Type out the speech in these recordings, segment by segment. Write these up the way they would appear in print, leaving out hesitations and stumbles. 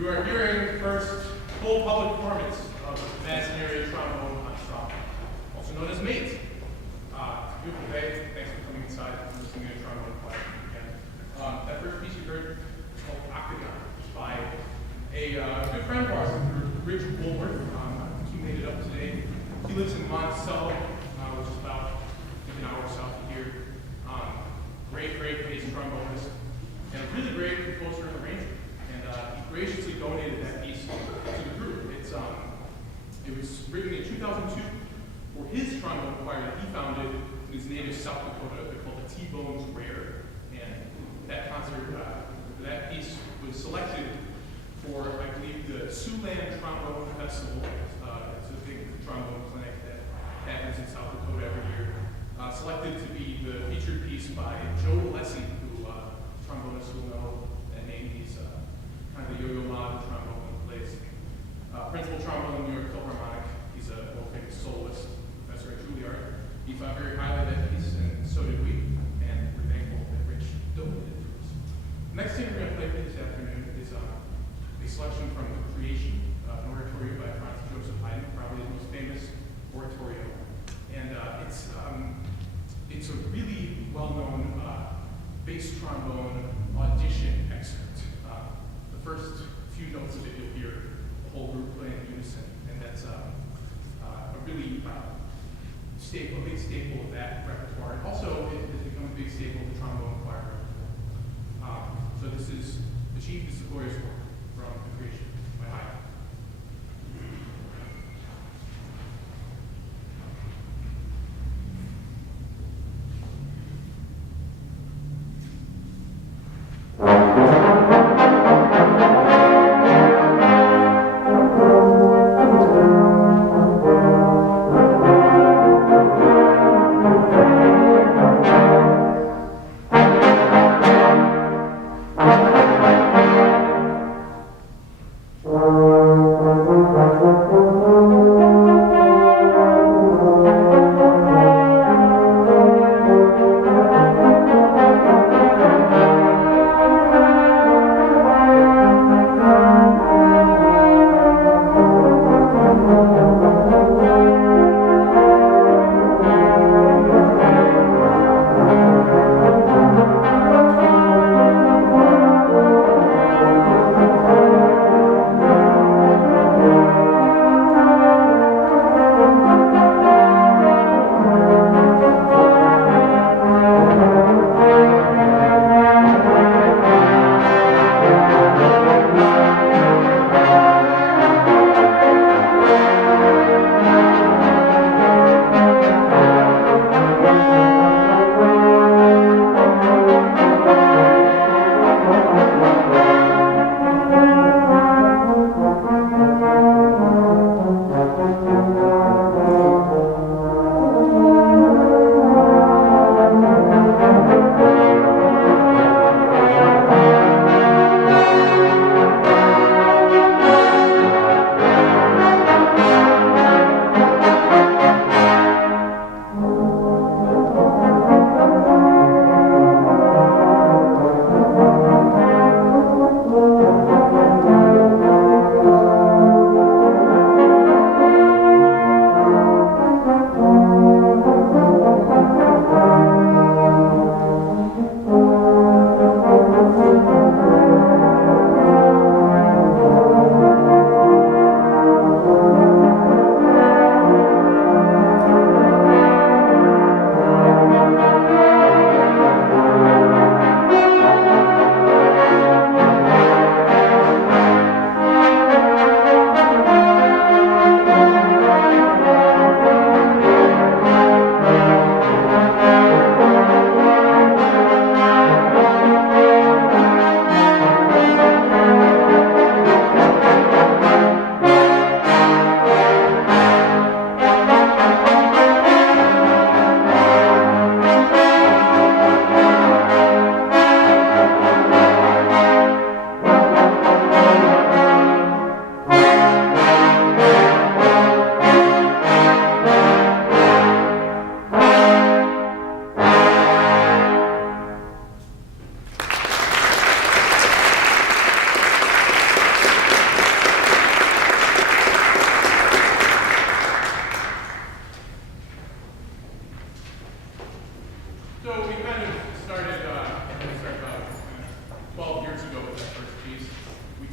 You are hearing the first full public performance of the Madison area trombone ensemble, also known as MATE. It's a beautiful day. Thanks for coming inside and listening to trombone choir again. That first piece you heard is called Octagon, by a good friend of ours, Rich Woolworth. He made it up today. He lives in Monticello, which is about an hour south of here. Great bass trombonist, and a really great composer and arranger. And he graciously donated that piece to the group. It was written in 2002 for his trombone choir that he founded in his native South Dakota. They're called the T-Bones Rare. And that concert, that piece was selected for, I believe, the Siouxland Trombone Festival. It's a big trombone clinic that happens in South Dakota every year. Selected to be the featured piece by Joe Alessi, who trombonists will know that name. He's kind of the Yo-Yo Ma of the trombone who plays principal trombone in the New York Philharmonic. He's a world famous soloist, professor at Juilliard. He thought very highly of that piece, and so did we. And we're thankful that Rich donated it to us. The next thing we're going to play for this afternoon is a selection from The Creation, an oratorio by Franz Joseph Haydn, probably his most famous oratorio. And it's a really well-known bass trombone audition excerpt. The first few notes of it you'll hear the whole group playing in unison, and that's a really big staple of that repertoire. And also, it has become a big staple of the trombone choir repertoire. So this is The Chief is the Glorious Work from The Creation by Haydn.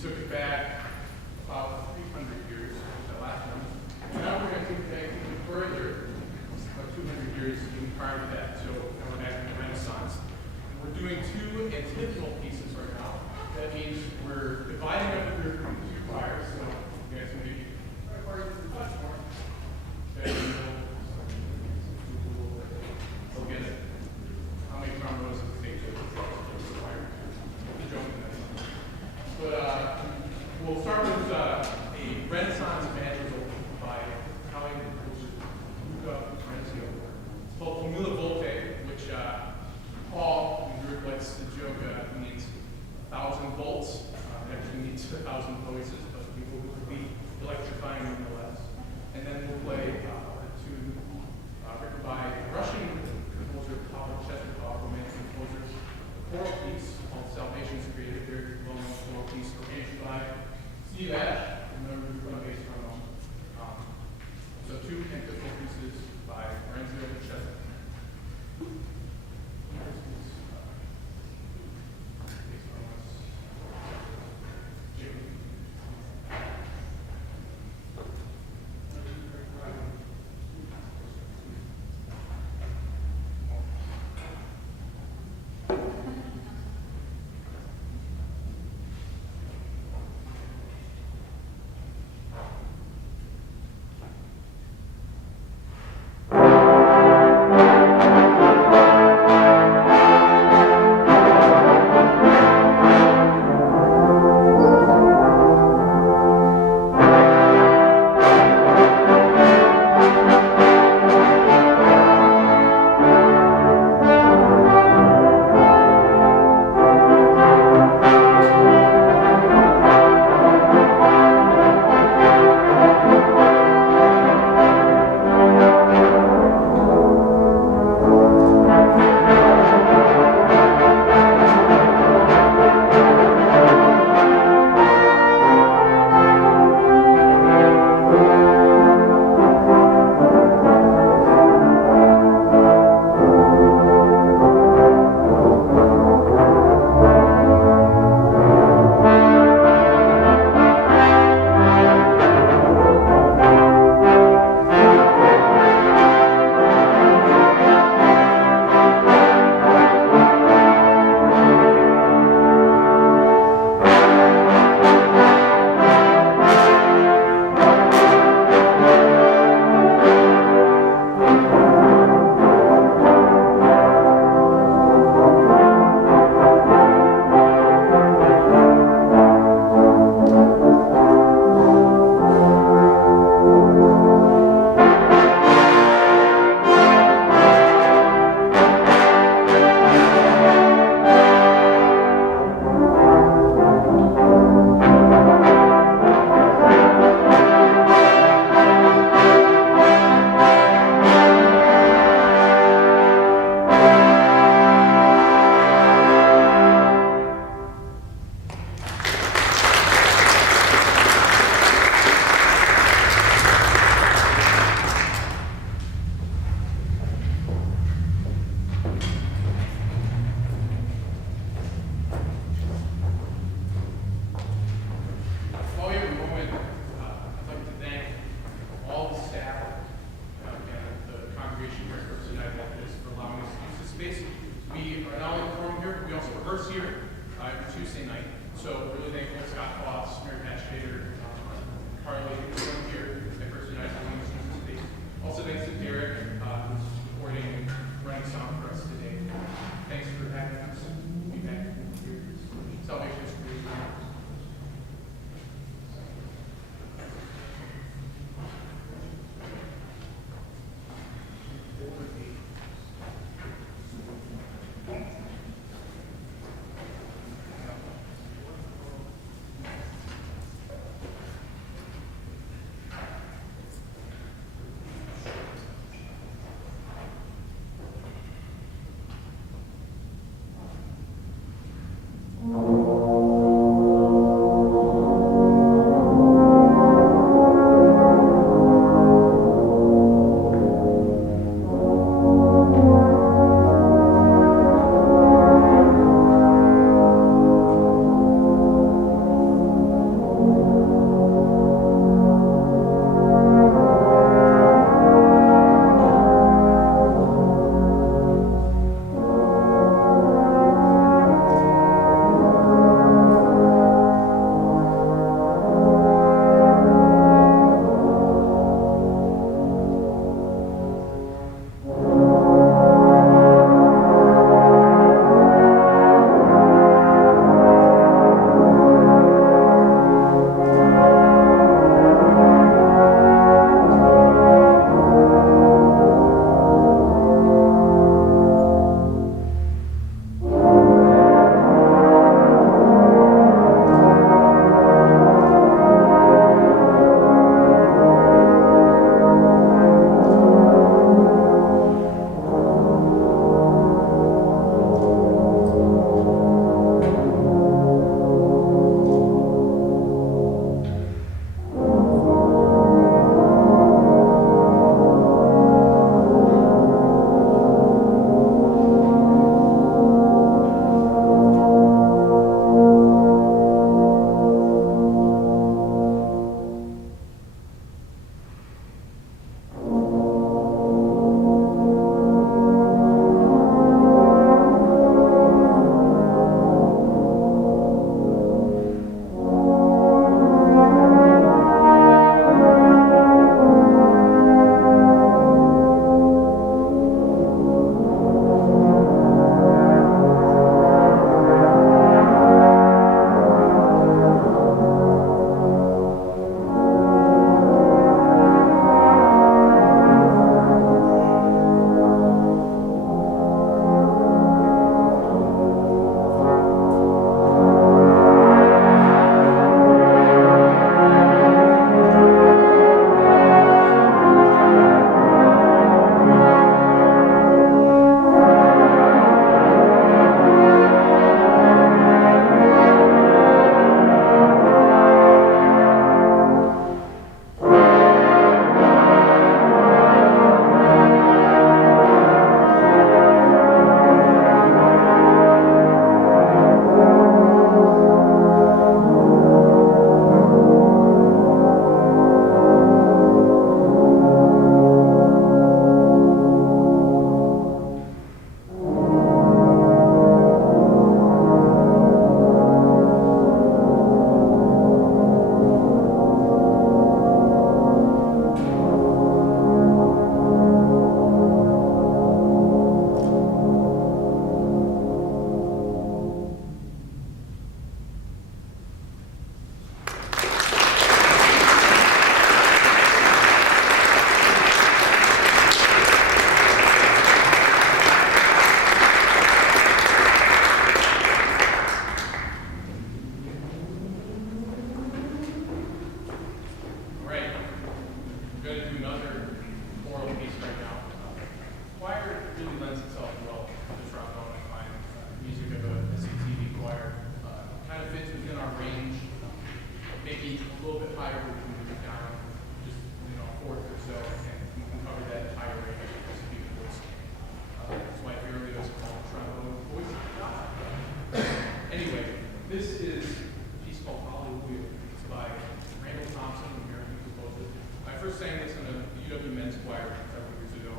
took it back about 300 years, that last one. And now we're going to take it back even further, about 200 years even prior to that. So now we're back in the Renaissance. We're doing two antiphonal pieces right now. That means we're dividing up the group into two choirs. So you guys can maybe try choirs to much more. Okay, we'll get it. How many trombones does it take to choir? I'm joking. But we'll start with a Renaissance madrigal by Luca Marenzio. It's called Mille Volte, which Paul in Greek likes to joke means 1,000 volts. It actually means 1,000 voices, but people would be electrifying nonetheless. And then we'll play written by Russian composer Pavel Chesnokov, romantic composer. A choral piece called Salvation's Created, very well-known choral piece arranged by Steve Ash, another group on bass trombone. So two antiphonal pieces by Marenzio and Chesnokov. This is a piece called Alleluia. It's by Randall, Thompson, and American composer. I first sang this in a UW men's choir several years ago,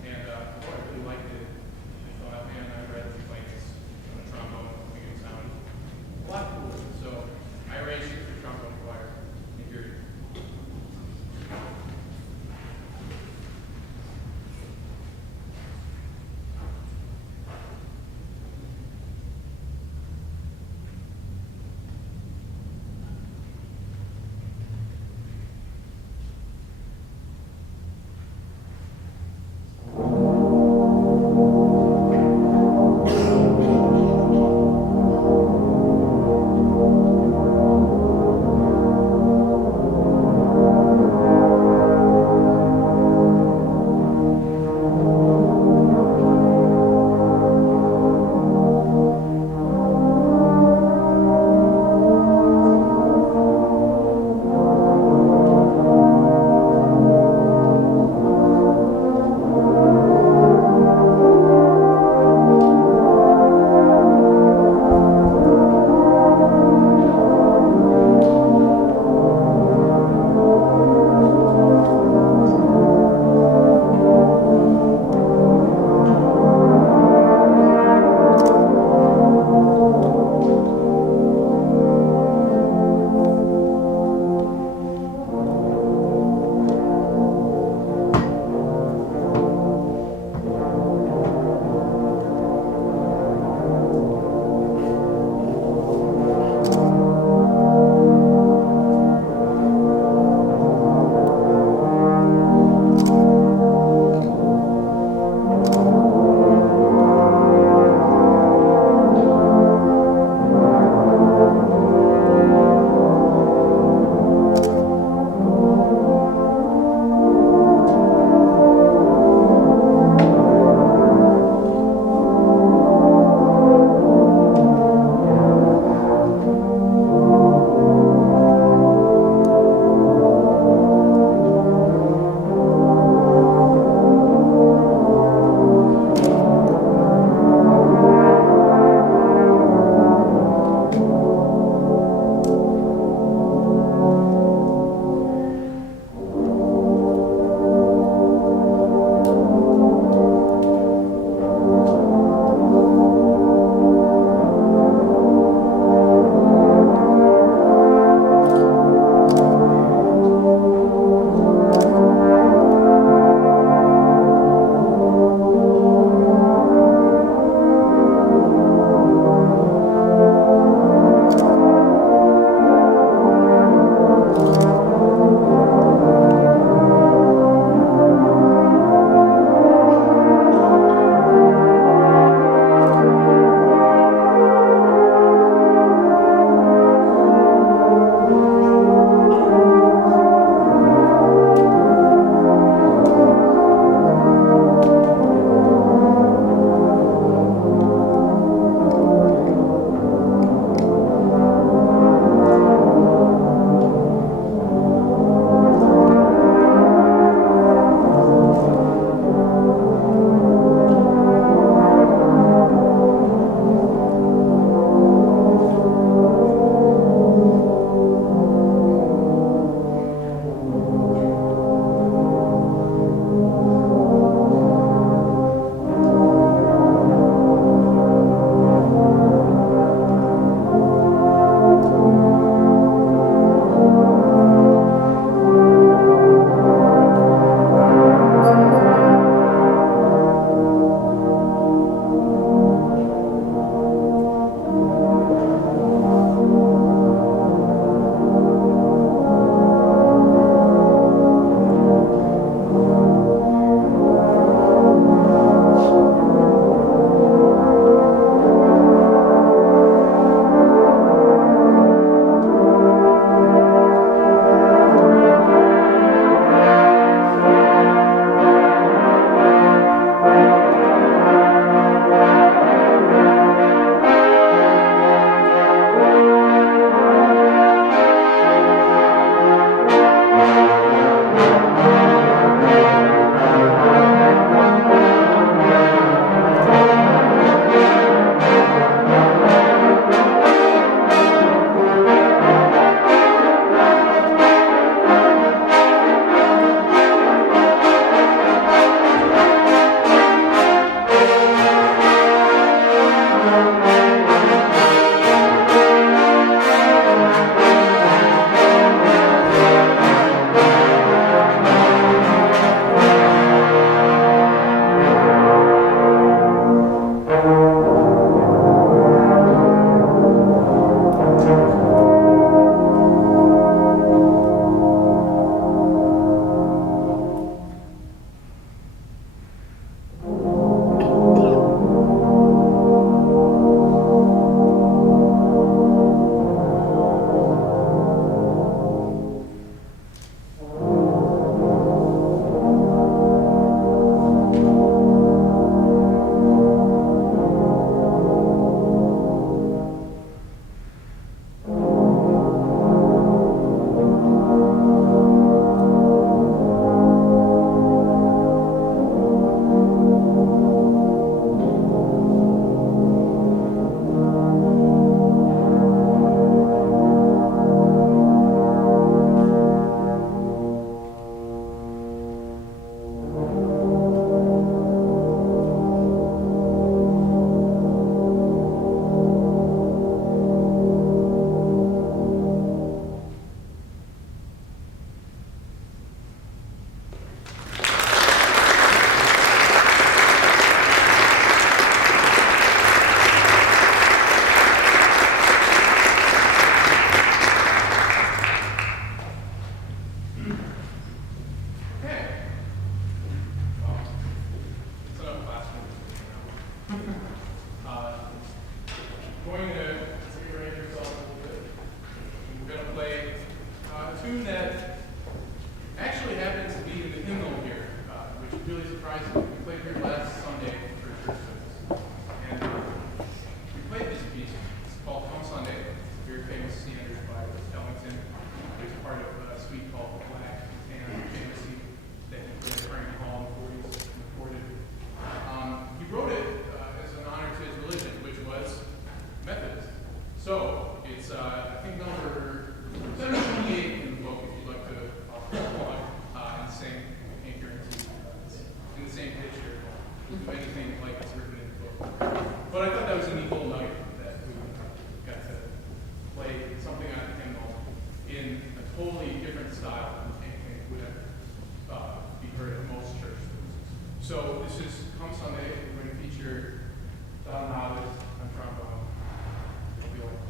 and I really liked it. I thought, man, I'd rather be playing this on a trombone, making it sound a lot cooler. So I arranged it for trombone choir, and here it is. It's, I think, number 728 in the book, if you'd like to follow in the same concurrency. It's in the same pitch here. Do anything like it's written in the book. But I thought that was a neat little nugget that we got to play something on the hymnal in a totally different style than anything would ever be heard at most churches. So this is Come Sunday. We're going to feature Navis on trombone. It'll be like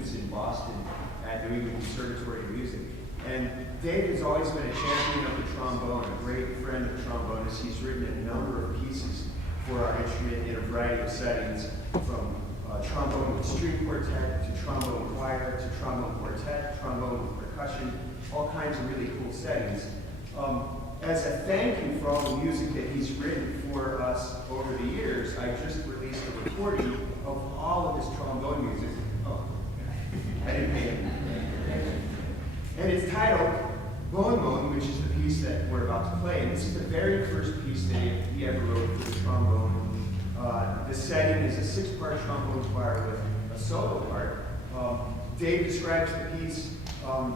students in Boston at New England Conservatory of Music. And Dave has always been a champion of the trombone, a great friend of trombonists. He's written a number of pieces for our instrument in a variety of settings, from trombone with string quartet, to trombone choir, to trombone quartet, trombone with percussion, all kinds of really cool settings. As a thank you for all the music that he's written for us over the years, I just released a recording of all of his trombone music. Oh, I didn't pay him. And it's titled Bone Moan, which is the piece that we're about to play. And this is the very first piece that he ever wrote for the trombone. The setting is a six-part trombone choir with a solo part. Dave describes the piece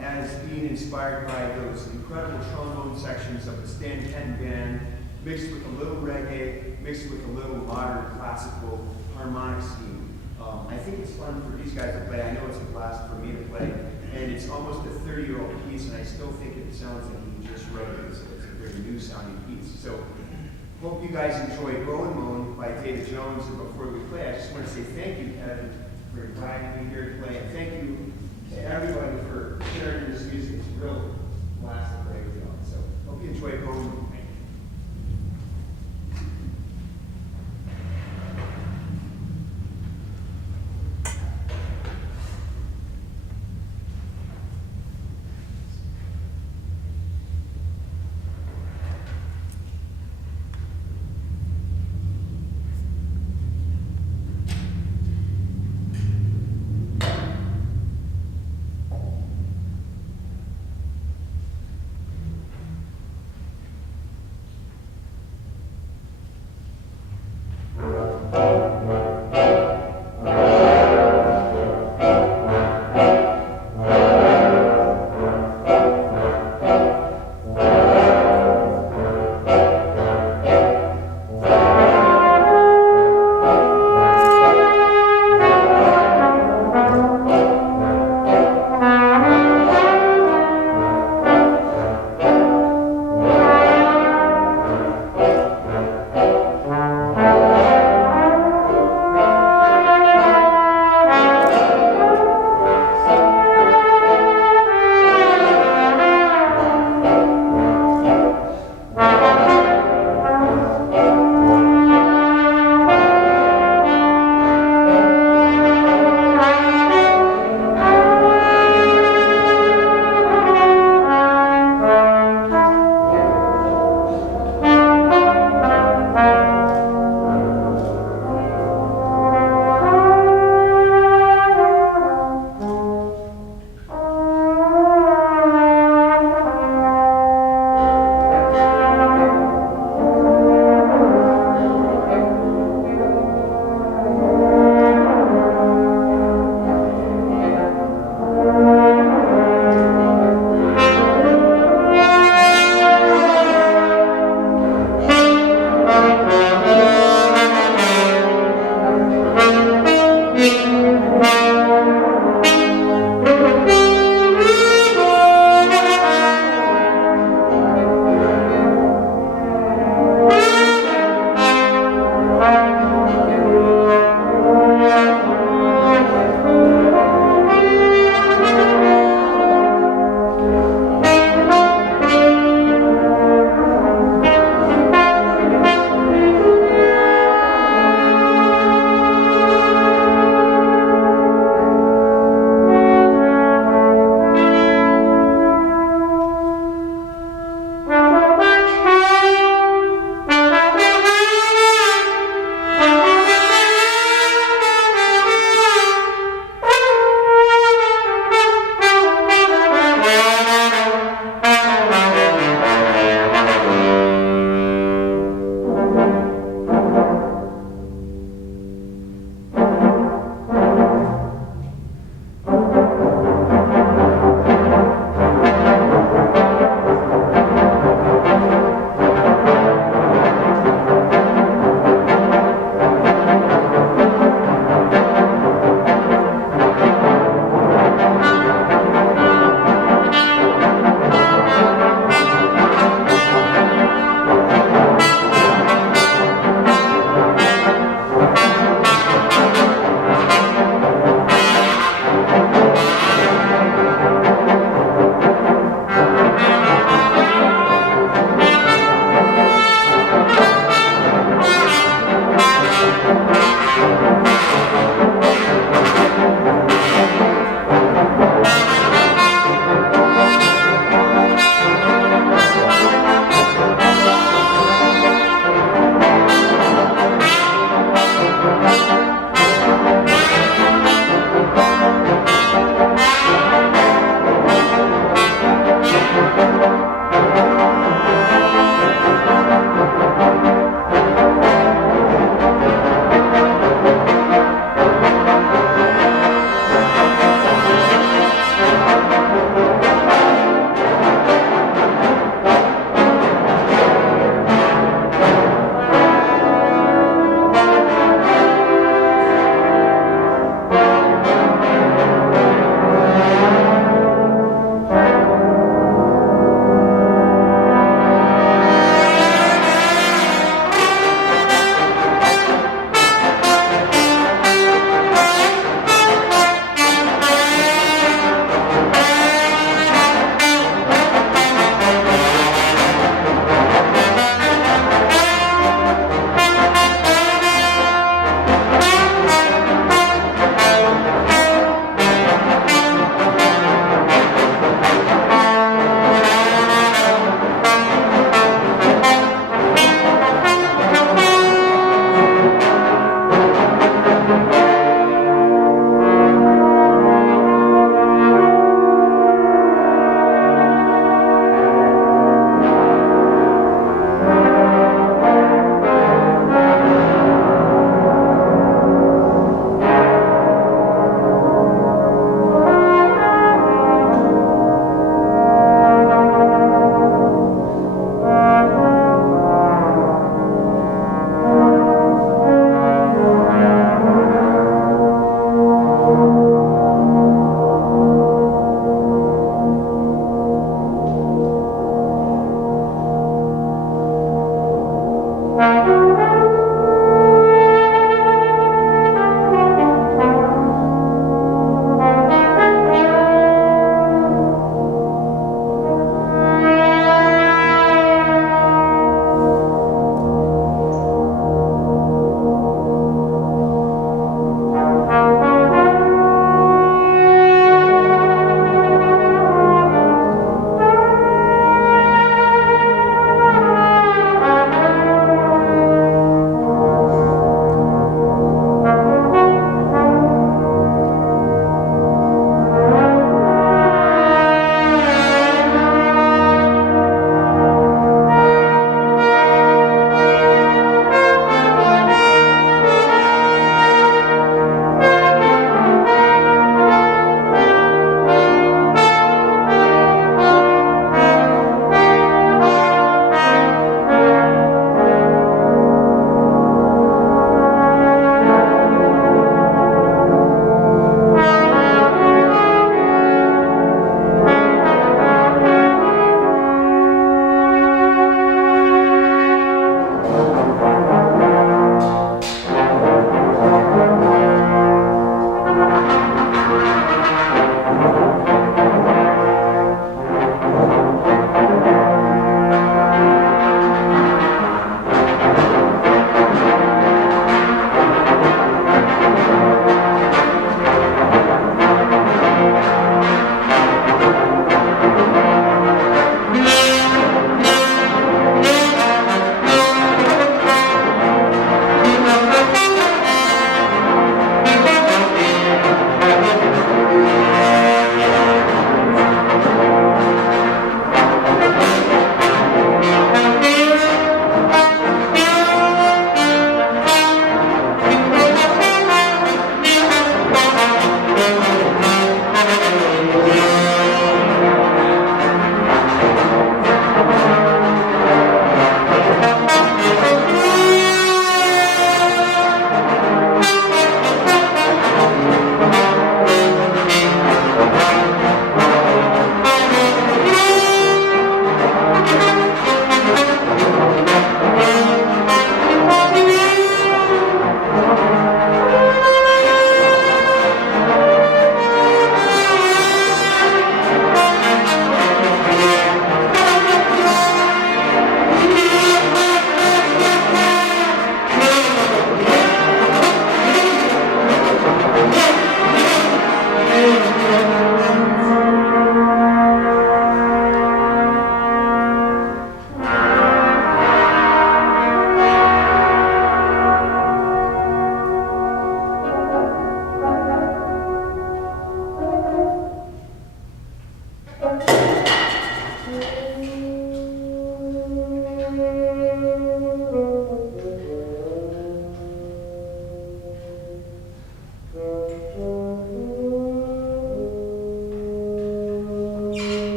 as being inspired by those incredible trombone sections of the Stan Kenton Band, mixed with a little reggae, mixed with a little modern classical harmonic scheme. I think it's fun for these guys to play. I know it's a blast for me to play. And it's almost a 30-year-old piece, and I still think it sounds like he just wrote it. It's a very new-sounding piece. So, hope you guys enjoy Bone Moan by David Jones. And before we play, I just want to say thank you, Kevin, for inviting me here to play. And thank you,